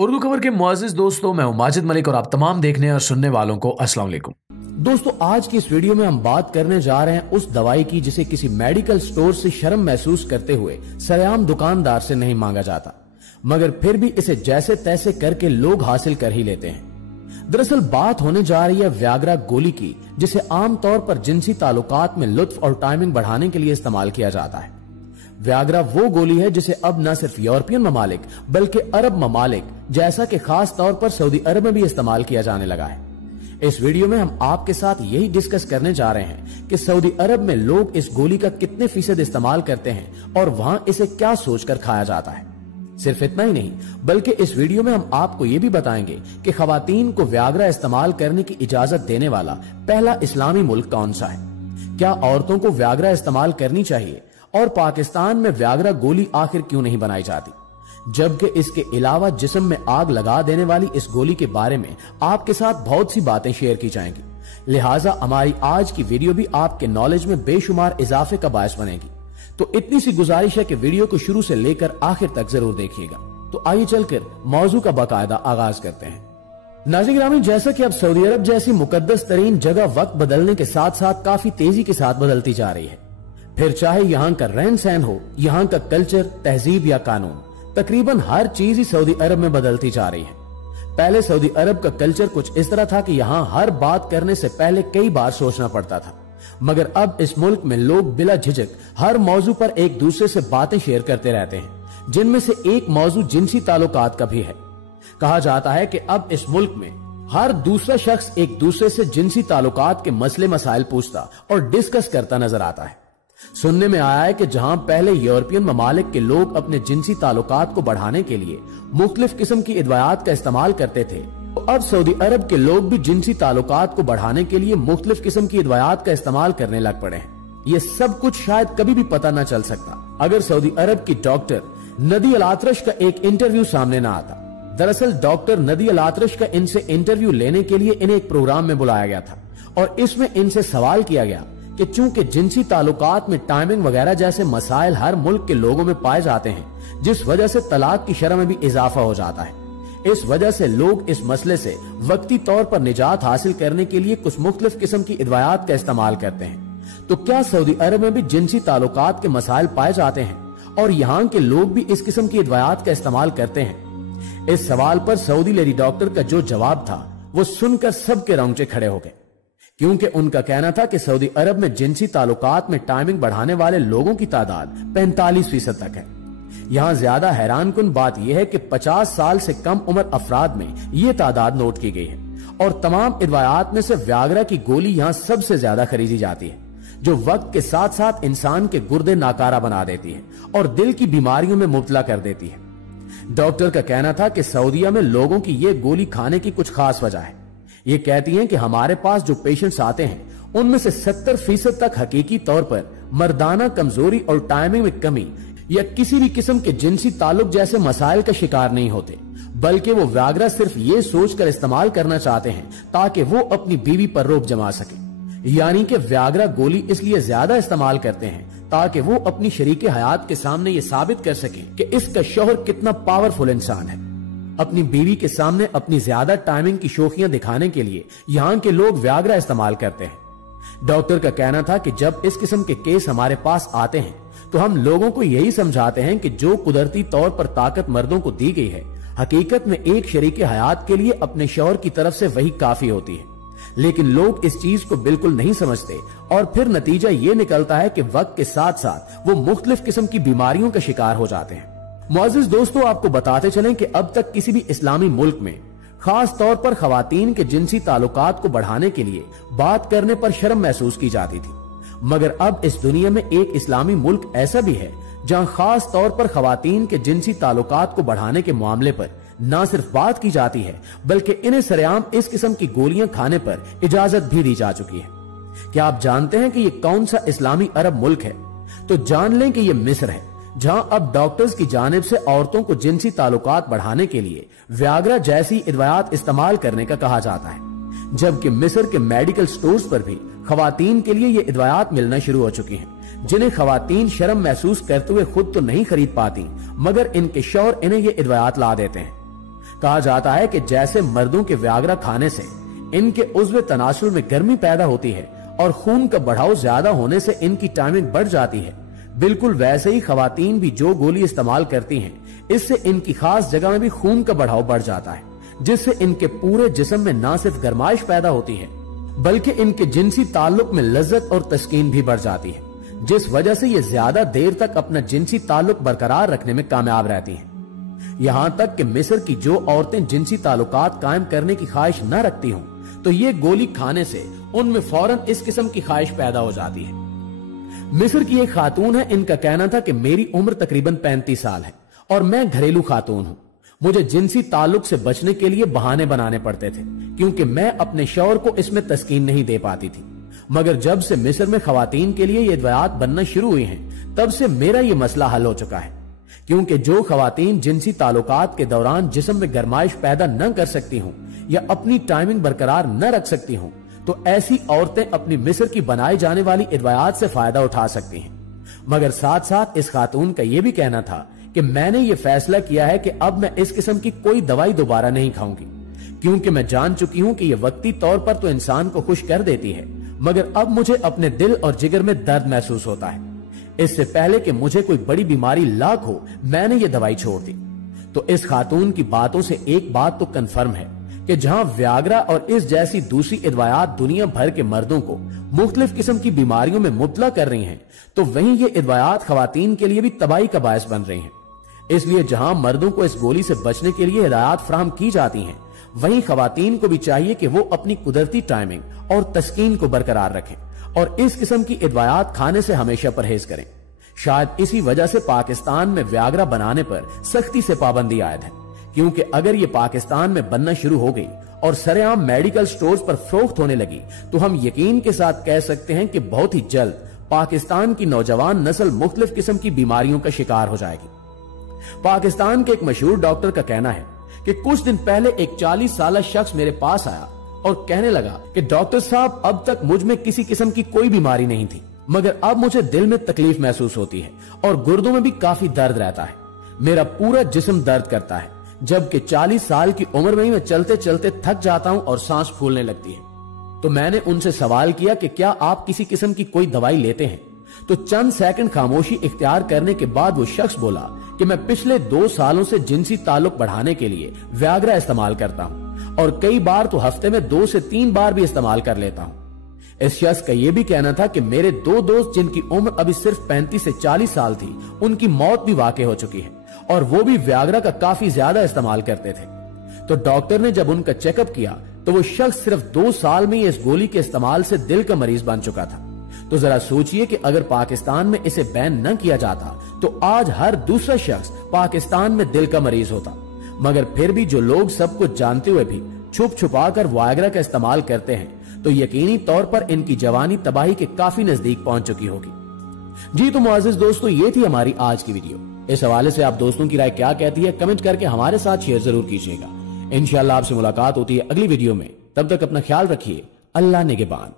उर्दू खबर के मुआजिज दोस्तों, मैं हूं माजिद मलिक और आप तमाम देखने और सुनने वालों को अस्सलाम वालेकुम। दोस्तों, आज की इस वीडियो में हम बात करने जा रहे हैं उस दवाई की जिसे किसी मेडिकल स्टोर से शर्म महसूस करते हुए सरेआम दुकानदार से नहीं मांगा जाता, मगर फिर भी इसे जैसे तैसे करके लोग हासिल कर ही लेते हैं। दरअसल बात होने जा रही है व्याग्रा गोली की, जिसे आमतौर पर जिनसी ताल्लुकात में लुत्फ और टाइमिंग बढ़ाने के लिए इस्तेमाल किया जाता है। व्याग्रा वो गोली है जिसे अब न सिर्फ यूरोपियन ममालिक बल्कि अरब ममालिक जैसा कि खास तौर पर सऊदी अरब में भी इस्तेमाल किया जाने लगा है। इस वीडियो में हम आपके साथ यही डिस्कस करने जा रहे हैं कि सऊदी अरब में लोग इस गोली का कितने फीसद इस्तेमाल करते हैं और वहां इसे क्या सोचकर खाया जाता है। सिर्फ इतना ही नहीं, बल्कि इस वीडियो में हम आपको ये भी बताएंगे कि खवातीन को व्याग्रा इस्तेमाल करने की इजाजत देने वाला पहला इस्लामी मुल्क कौन सा है, क्या औरतों को व्याग्रा इस्तेमाल करनी चाहिए और पाकिस्तान में व्याग्रा गोली आखिर क्यों नहीं बनाई जाती, जबकि इसके अलावा जिस्म में आग लगा देने वाली इस गोली के बारे में आपके साथ बहुत सी बातें शेयर की जाएंगी। लिहाजा हमारी आज की वीडियो भी आपके नॉलेज में बेशुमार इजाफे का बायस बनेगी। तो इतनी सी गुजारिश है कि वीडियो को शुरू से लेकर आखिर तक जरूर देखिएगा। तो आइए चलकर मौजू का बाकायदा आगाज करते हैं। नाज़रीन गिरामी, जैसा कि अब सऊदी अरब जैसी मुकद्दस तरीन जगह वक्त बदलने के साथ साथ काफी तेजी के साथ बदलती जा रही है, फिर चाहे यहाँ का रहन सहन हो, यहाँ का कल्चर, तहजीब या कानून, तकरीबन हर चीज ही सऊदी अरब में बदलती जा रही है। पहले सऊदी अरब का कल्चर कुछ इस तरह था कि यहाँ हर बात करने से पहले कई बार सोचना पड़ता था, मगर अब इस मुल्क में लोग बिला झिझक हर मौजू पर एक दूसरे से बातें शेयर करते रहते हैं, जिनमें से एक मौजू जिनसी ताल्लुकात का भी है। कहा जाता है कि अब इस मुल्क में हर दूसरा शख्स एक दूसरे से जिनसी ताल्लुकात के मसले मसाइल पूछता और डिस्कस करता नजर आता है। सुनने में आया है कि जहां पहले यूरोपियन ममालिक के लोग अपने जिनसी ताल्लुकात को बढ़ाने के लिए मुख्तलिफ किस्म की अदवायात का इस्तेमाल करते थे, तो अब सऊदी अरब के लोग भी जिनसी ताल्लुकात को बढ़ाने के लिए मुख्तलिफ किस्म की अदवायात का इस्तेमाल करने लग पड़े हैं। ये सब कुछ शायद कभी भी पता न चल सकता अगर सऊदी अरब की डॉक्टर नदी अल आतरश का एक इंटरव्यू सामने न आता। दरअसल डॉक्टर नदी अल आतरश का इनसे इंटरव्यू लेने के लिए इन्हें एक प्रोग्राम में बुलाया गया था और इसमें इनसे सवाल किया गया कि चूंकि जिनसी ताल्लुकात में टाइमिंग वगैरह जैसे मसाइल हर मुल्क के लोगों में पाए जाते हैं, जिस वजह से तलाक की शरह में भी इजाफा हो जाता है, इस वजह से लोग इस मसले से वक्ती तौर पर निजात हासिल करने के लिए कुछ मुख्तलिफ किस्म की अदवायात का इस्तेमाल करते हैं। तो क्या सऊदी अरब में भी जिनसी ताल्लुकात के मसाइल पाए जाते हैं और यहाँ के लोग भी इस किस्म की अदवायात का इस्तेमाल करते हैं? इस सवाल पर सऊदी लेडी डॉक्टर का जो जवाब था वो सुनकर सबके रोंगटे खड़े हो गए, क्योंकि उनका कहना था कि सऊदी अरब में जिनसी ताल्लुकात में टाइमिंग बढ़ाने वाले लोगों की तादाद 45% तक है। यहाँ ज्यादा हैरान कुन बात यह है कि 50 साल से कम उम्र अफराद में ये तादाद नोट की गई है और तमाम अदवायात में से व्याग्रा की गोली यहाँ सबसे ज्यादा खरीदी जाती है, जो वक्त के साथ साथ इंसान के गुर्दे नाकारा बना देती है और दिल की बीमारियों में मुब्तला कर देती है। डॉक्टर का कहना था कि सऊदीया में लोगों की ये गोली खाने की कुछ खास वजह है। ये कहती हैं कि हमारे पास जो पेशेंट्स आते हैं उनमें से 70% तक हकीकी तौर पर मर्दाना कमजोरी और टाइमिंग में कमी या किसी भी किस्म के जिनसी ताल्लुक जैसे मसाइल का शिकार नहीं होते, बल्कि वो व्याग्रा सिर्फ ये सोचकर इस्तेमाल करना चाहते हैं ताकि वो अपनी बीवी पर रोब जमा सके। यानी कि व्याग्रा गोली इसलिए ज्यादा इस्तेमाल करते हैं ताकि वो अपनी शरीके हयात के सामने ये साबित कर सके कि इसका शौहर कितना पावरफुल इंसान है। अपनी बीवी के सामने अपनी ज्यादा टाइमिंग की शोखियां दिखाने के लिए यहाँ के लोग व्याग्रा इस्तेमाल करते हैं। डॉक्टर का कहना था कि जब इस किस्म के केस हमारे पास आते हैं तो हम लोगों को यही समझाते हैं कि जो कुदरती तौर पर ताकत मर्दों को दी गई है, हकीकत में एक शरीके हयात के लिए अपने शौहर की तरफ से वही काफी होती है। लेकिन लोग इस चीज को बिल्कुल नहीं समझते और फिर नतीजा ये निकलता है कि वक्त के साथ साथ वो मुख्तलिफ किस्म की बीमारियों का शिकार हो जाते हैं। मुअज़्ज़िज़ दोस्तों, आपको बताते चलें कि अब तक किसी भी इस्लामी मुल्क में खास तौर पर खवातीन के जिनसी ताल्लुकात को बढ़ाने के लिए बात करने पर शर्म महसूस की जाती थी, मगर अब इस दुनिया में एक इस्लामी मुल्क ऐसा भी है जहां खास तौर पर खवातीन के जिनसी ताल्लुकात को बढ़ाने के मामले पर न सिर्फ बात की जाती है, बल्कि इन्हें सरेआम इस किस्म की गोलियां खाने पर इजाजत भी दी जा चुकी है। क्या आप जानते हैं कि ये कौन सा इस्लामी अरब मुल्क है? तो जान लें कि ये मिस्र है, जहां अब डॉक्टर्स की जानिब से औरतों को जिनसी ताल्लुकात बढ़ाने के लिए व्याग्रा जैसी अदवायात इस्तेमाल करने का कहा जाता है, जबकि मिस्र के मेडिकल स्टोर्स पर भी खवातीन के लिए ये अदवायात मिलना शुरू हो चुकी हैं, जिन्हें खवातीन शर्म महसूस करते हुए खुद तो नहीं खरीद पाती, मगर इनके शौहर इन्हें ये अदवायात ला देते हैं। कहा जाता है कि जैसे मर्दों के व्याग्रा खाने से इनके उज़्व तनासुल में गर्मी पैदा होती है और खून का बढ़ाव ज्यादा होने से इनकी टाइमिंग बढ़ जाती है, बिल्कुल वैसे ही खवातीन भी जो गोली इस्तेमाल करती हैं, इससे इनकी खास जगह में भी खून का बढ़ाव बढ़ जाता है, जिससे इनके पूरे जिस्म में न सिर्फ गर्माइश पैदा होती है बल्कि इनके जिनसी ताल्लुक में लज्जत और तस्कीन भी बढ़ जाती है, जिस वजह से ये ज्यादा देर तक अपना जिनसी ताल्लुक बरकरार रखने में कामयाब रहती हैं। यहाँ तक कि मिस्र की जो औरतें जिनसी ताल्लुकात कायम करने की ख्वाहिश न रखती हों, तो ये गोली खाने से उनमें फौरन इस किस्म की ख्वाहिश पैदा हो जाती है। मिस्र की एक खातून है, इनका कहना था कि मेरी उम्र तकरीबन 35 साल है और मैं घरेलू खातून हूँ। मुझे जिनसी ताल्लुक से बचने के लिए बहाने बनाने पड़ते थे क्योंकि मैं अपने शौहर को इसमें तस्कीन नहीं दे पाती थी। मगर जब से मिस्र में खवातीन के लिए ये अद्वियात बनना शुरू हुई हैं, तब से मेरा ये मसला हल हो चुका है, क्योंकि जो खवातीन जिनसी ताल्लुकात के दौरान जिस्म में गर्माइश पैदा न कर सकती हूँ या अपनी टाइमिंग बरकरार न रख सकती हूँ, तो ऐसी औरतें अपनी मिस्र की बनाई जाने वाली अद्वियात से फायदा उठा सकती हैं। मगर साथ साथ इस खातून का यह भी कहना था कि मैंने ये फैसला किया है कि अब मैं इस किस्म की कोई दवाई दोबारा नहीं खाऊंगी, क्योंकि मैं जान चुकी हूं कि ये वक्ती तौर पर तो इंसान को खुश कर देती है, मगर अब मुझे अपने दिल और जिगर में दर्द महसूस होता है। इससे पहले कि मुझे कोई बड़ी बीमारी लाग हो, मैंने ये दवाई छोड़ दी। तो इस खातून की बातों से एक बात तो कन्फर्म है कि जहां व्याग्रा और इस जैसी दूसरी अद्वियात दुनिया भर के मर्दों को मुख्तलिफ किस्म की बीमारियों में मुब्तला कर रही हैं, तो वहीं ये अद्वियात खवातीन के लिए भी तबाही का बायस बन रही हैं। इसलिए जहां मर्दों को इस गोली से बचने के लिए हिदायत फराहम की जाती हैं, वहीं खवातीन को भी चाहिए कि वो अपनी कुदरती टाइमिंग और तस्कीन को बरकरार रखें और इस किस्म की अद्वियात खाने से हमेशा परहेज करें। शायद इसी वजह से पाकिस्तान में व्याग्रा बनाने पर सख्ती से पाबंदी आयद है, क्योंकि अगर ये पाकिस्तान में बनना शुरू हो गई और सरेआम मेडिकल स्टोर्स पर फरोख्त होने लगी, तो हम यकीन के साथ कह सकते हैं कि बहुत ही जल्द पाकिस्तान की नौजवान नस्ल मुख्तलिफ किस्म की बीमारियों का शिकार हो जाएगी। पाकिस्तान के एक मशहूर डॉक्टर का कहना है कि कुछ दिन पहले एक 40 साल शख्स मेरे पास आया और कहने लगा कि डॉक्टर साहब, अब तक मुझ में किसी किस्म की कोई बीमारी नहीं थी, मगर अब मुझे दिल में तकलीफ महसूस होती है और गुर्दों में भी काफी दर्द रहता है। मेरा पूरा जिस्म दर्द करता है, जबकि 40 साल की उम्र में ही मैं चलते चलते थक जाता हूं और सांस फूलने लगती है। तो मैंने उनसे सवाल किया कि क्या आप किसी किस्म की कोई दवाई लेते हैं? तो चंद सेकंड खामोशी इख्तियार करने के बाद वो शख्स बोला कि मैं पिछले 2 सालों से जिनसी ताल्लुक बढ़ाने के लिए व्याग्रा इस्तेमाल करता हूं और कई बार तो हफ्ते में 2 से 3 बार भी इस्तेमाल कर लेता हूं। इस शख्स का यह भी कहना था कि मेरे 2 दोस्त जिनकी उम्र अभी सिर्फ 35 से 40 साल थी, उनकी मौत भी वाकई हो चुकी है और वो भी व्याग्रा का काफी ज्यादा इस्तेमाल करते थे। तो डॉक्टर ने जब उनका चेकअप किया तो वो शख्स सिर्फ 2 साल में इस गोली के इस्तेमाल से दिल का मरीज बन चुका था। तो जरा सोचिए कि अगर पाकिस्तान में इसे बैन न किया जाता तो आज हर दूसरा शख्स पाकिस्तान में दिल का मरीज होता। मगर फिर भी जो लोग सब कुछ जानते हुए भी छुप छुपा कर व्याग्रा का इस्तेमाल करते हैं, तो यकीनी तौर पर इनकी जवानी तबाही के काफी नजदीक पहुंच चुकी होगी। जी तो मुअज़्ज़िज़ दोस्तों, ये थी हमारी आज की वीडियो। इस हवाले से आप दोस्तों की राय क्या कहती है, कमेंट करके हमारे साथ शेयर जरूर कीजिएगा। इंशाअल्लाह आपसे मुलाकात होती है अगली वीडियो में। तब तक अपना ख्याल रखिए। अल्लाह निगहबान।